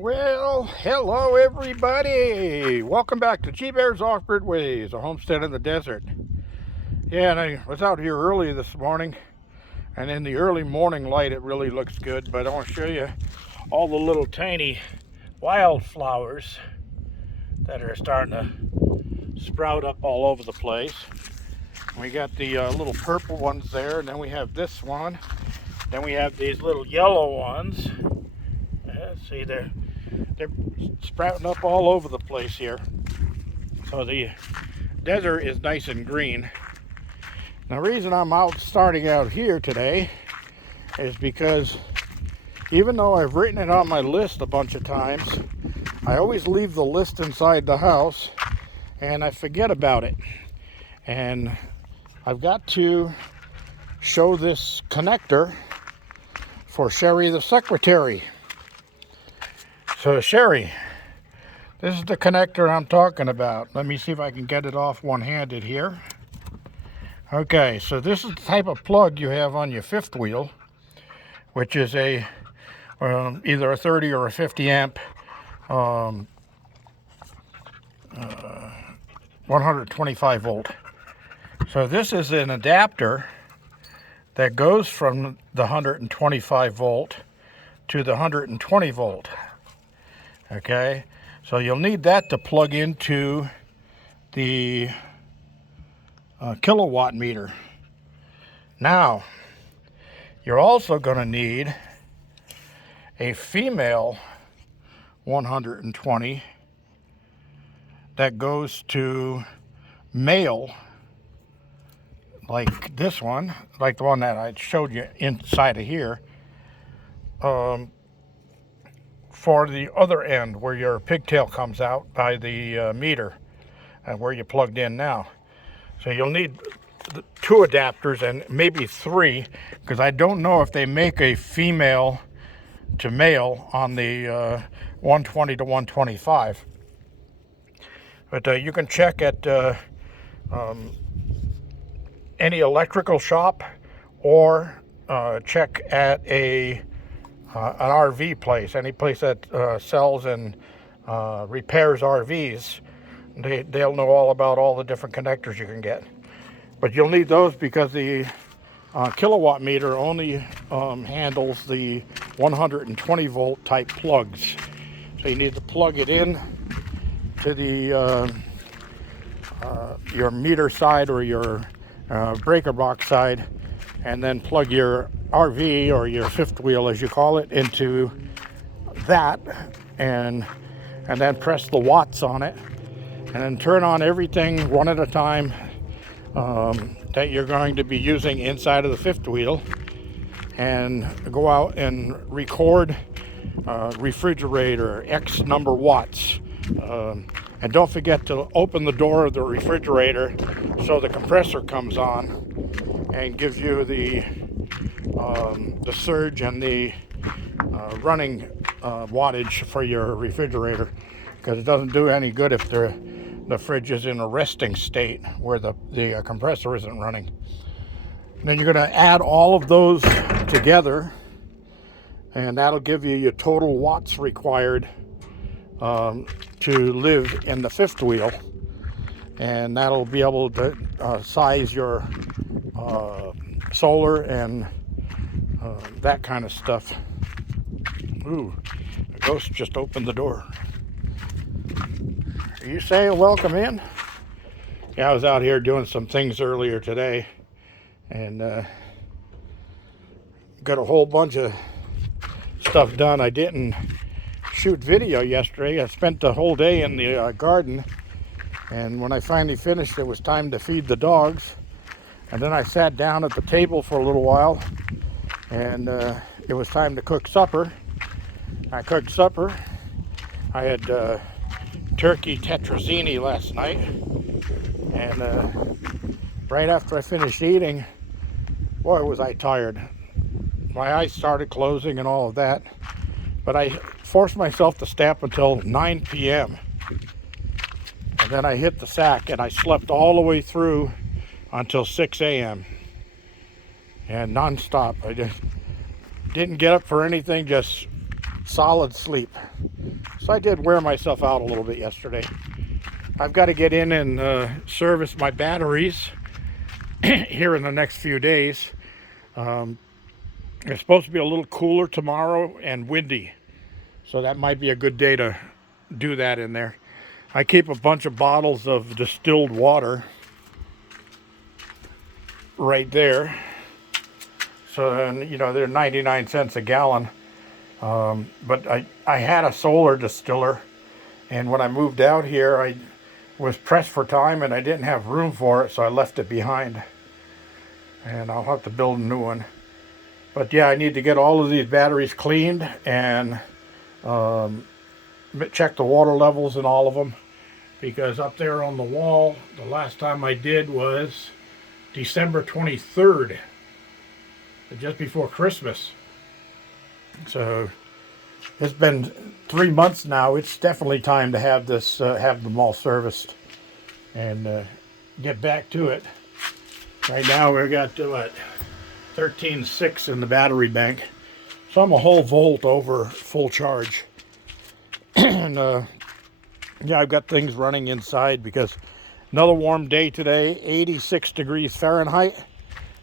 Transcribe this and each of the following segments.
Well, hello everybody. Welcome back to G-Bear's Off-Grid Ways, a homestead in the desert. Yeah, and I was out here early this morning, and in the early morning light it really looks good, but I want to show you all the little tiny wildflowers that are starting to sprout up all over the place. We got the little purple ones there, and then we have this one. Then we have these little yellow ones. See, they're sprouting up all over the place here. So the desert is nice and green. Now, the reason I'm starting out here today is because even though I've written it on my list a bunch of times, I always leave the list inside the house and I forget about it. And I've got to show this connector for Sherry the secretary. So Sherry, this is the connector I'm talking about. Let me see if I can get it off one-handed here. Okay, so this is the type of plug you have on your fifth wheel, which is a either a 30 or a 50 amp 125 volt. So this is an adapter that goes from the 125 volt to the 120 volt. Okay, so you'll need that to plug into the kilowatt meter. Now, you're also going to need a female 120 that goes to male, like this one, like the one that I showed you inside of here, for the other end where your pigtail comes out by the meter and where you plugged in now. So you'll need two adapters and maybe three, because I don't know if they make a female to male on the 120 to 125. But you can check at any electrical shop or check at an RV place, any place that sells and repairs RVs. They'll know all about all the different connectors you can get. But you'll need those because the kilowatt meter only handles the 120 volt type plugs. So you need to plug it in to the your meter side or your breaker box side, and then plug your RV or your fifth wheel, as you call it, into that, and then press the watts on it, and then turn on everything one at a time that you're going to be using inside of the fifth wheel, and go out and record refrigerator X number watts. And don't forget to open the door of the refrigerator so the compressor comes on and gives you the surge and the running wattage for your refrigerator, because it doesn't do any good if the fridge is in a resting state where the compressor isn't running. And then you're going to add all of those together, and that'll give you your total watts required to live in the fifth wheel, and that'll be able to size your solar and that kind of stuff. Ooh, the ghost just opened the door. Are you saying welcome in? Yeah, I was out here doing some things earlier today, and got a whole bunch of stuff done. I didn't shoot video yesterday. I spent the whole day in the garden, and when I finally finished, it was time to feed the dogs. And then I sat down at the table for a little while, and it was time to cook supper. I cooked supper. I had turkey tetrazzini last night, and right after I finished eating, boy, was I tired. My eyes started closing and all of that, but I forced myself to stay up until 9 p.m. And then I hit the sack, and I slept all the way through until 6 a.m. and nonstop. I just didn't get up for anything, just solid sleep. So I did wear myself out a little bit yesterday. I've got to get in and service my batteries here in the next few days. It's supposed to be a little cooler tomorrow and windy, so that might be a good day to do that in there. I keep a bunch of bottles of distilled water right there. So, you know, they're 99 cents a gallon. But I had a solar distiller, and when I moved out here, I was pressed for time and I didn't have room for it, so I left it behind. And I'll have to build a new one. But yeah, I need to get all of these batteries cleaned and check the water levels in all of them, because up there on the wall, the last time I did was December 23rd, just before Christmas. So it's been 3 months now. It's definitely time to have this, have them all serviced and get back to it. Right now we've got what, 13.6 in the battery bank, so I'm a whole volt over full charge. And yeah, I've got things running inside because another warm day today, 86 degrees Fahrenheit,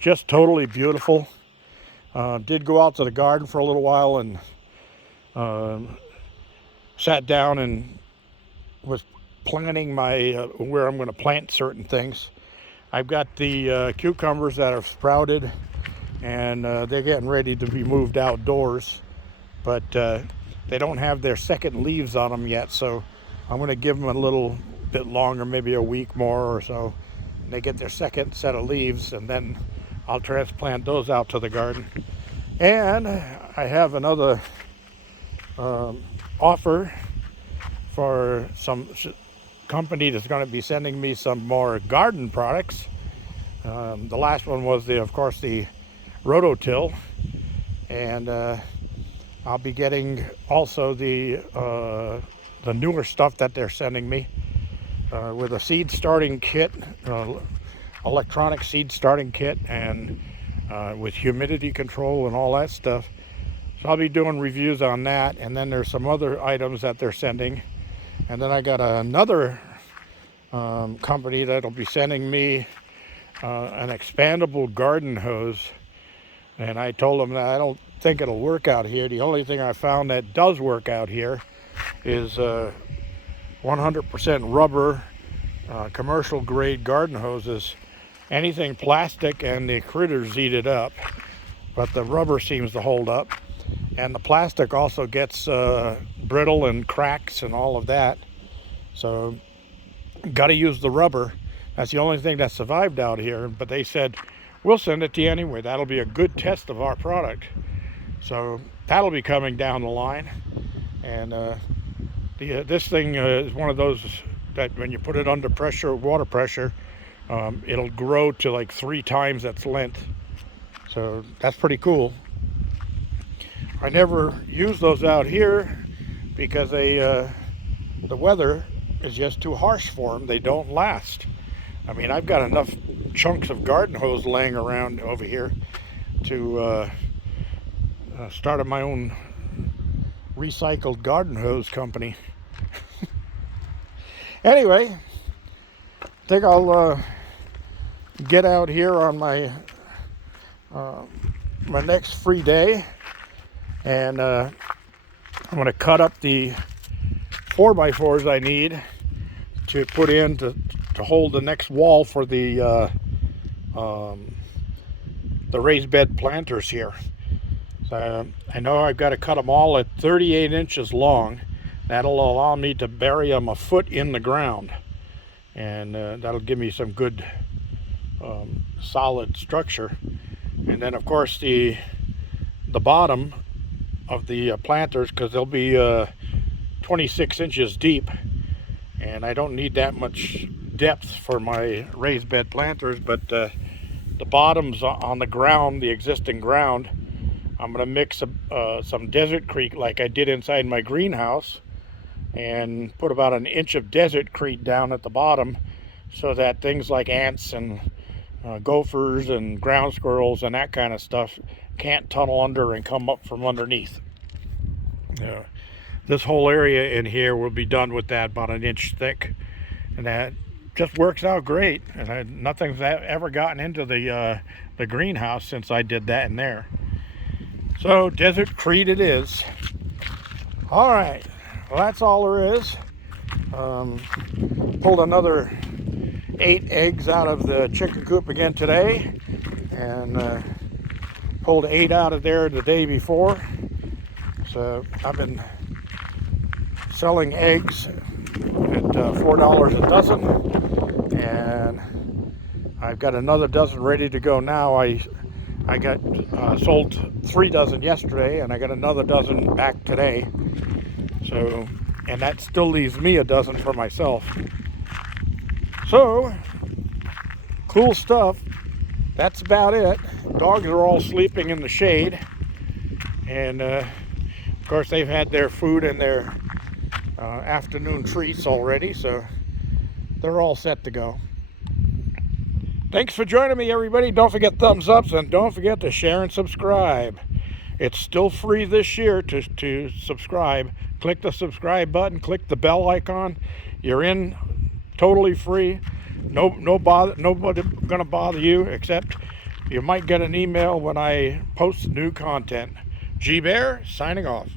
just totally beautiful. Did go out to the garden for a little while and sat down and was planning my where I'm going to plant certain things. I've got the cucumbers that are sprouted, and they're getting ready to be moved outdoors, but they don't have their second leaves on them yet, so I'm going to give them a little bit longer, maybe a week more or so. They get their second set of leaves, and then I'll transplant those out to the garden. And I have another offer for some company that's going to be sending me some more garden products. The last one was, of course, the rototill, and I'll be getting also the newer stuff that they're sending me with a seed starting kit, electronic seed starting kit, and with humidity control and all that stuff. So I'll be doing reviews on that, and then there's some other items that they're sending. And then I got another company that'll be sending me an expandable garden hose. And I told them that I don't think it'll work out here. The only thing I found that does work out here is 100% rubber commercial grade garden hoses. Anything plastic and the critters eat it up, but the rubber seems to hold up. And the plastic also gets brittle and cracks and all of that. So got to use the rubber. That's the only thing that survived out here. But they said, we'll send it to you anyway. That'll be a good test of our product. So that'll be coming down the line. And this thing is one of those that when you put it under pressure, water pressure, it'll grow to like 3 times its length. So that's pretty cool. I never use those out here because the weather is just too harsh for them. They don't last. I mean, I've got enough chunks of garden hose laying around over here to start my own recycled garden hose company. Anyway, I think I'll get out here on my my next free day, and I'm going to cut up the 4x4s I need to put in to hold the next wall for the raised bed planters here. So I know I've got to cut them all at 38 inches long. That'll allow me to bury them a foot in the ground, and that'll give me some good solid structure. And then of course the bottom of the planters, because they'll be 26 inches deep, and I don't need that much depth for my raised bed planters, but the bottoms on the ground, the existing ground, I'm going to mix some Desert Creek like I did inside my greenhouse, and put about an inch of Desert Creek down at the bottom, so that things like ants and gophers and ground squirrels and that kind of stuff can't tunnel under and come up from underneath. this whole area in here will be done with that, about an inch thick, and that just works out great. And nothing's ever gotten into the greenhouse since I did that in there. So Desert Creed it is. All right, well, that's all there is. Pulled another 8 eggs out of the chicken coop again today, and pulled 8 out of there the day before. So I've been selling eggs at $4 a dozen, and I've got another dozen ready to go now. I got sold 3 dozen yesterday, and I got another dozen back today. So, and that still leaves me a dozen for myself. So, cool stuff. That's about it. Dogs are all sleeping in the shade, and of course they've had their food and their afternoon treats already, so they're all set to go. Thanks for joining me, everybody. Don't forget thumbs ups, and don't forget to share and subscribe. It's still free this year to subscribe. Click the subscribe button, click the bell icon. You're in totally free. Nobody gonna bother you, except you might get an email when I post new content. G Bear signing off.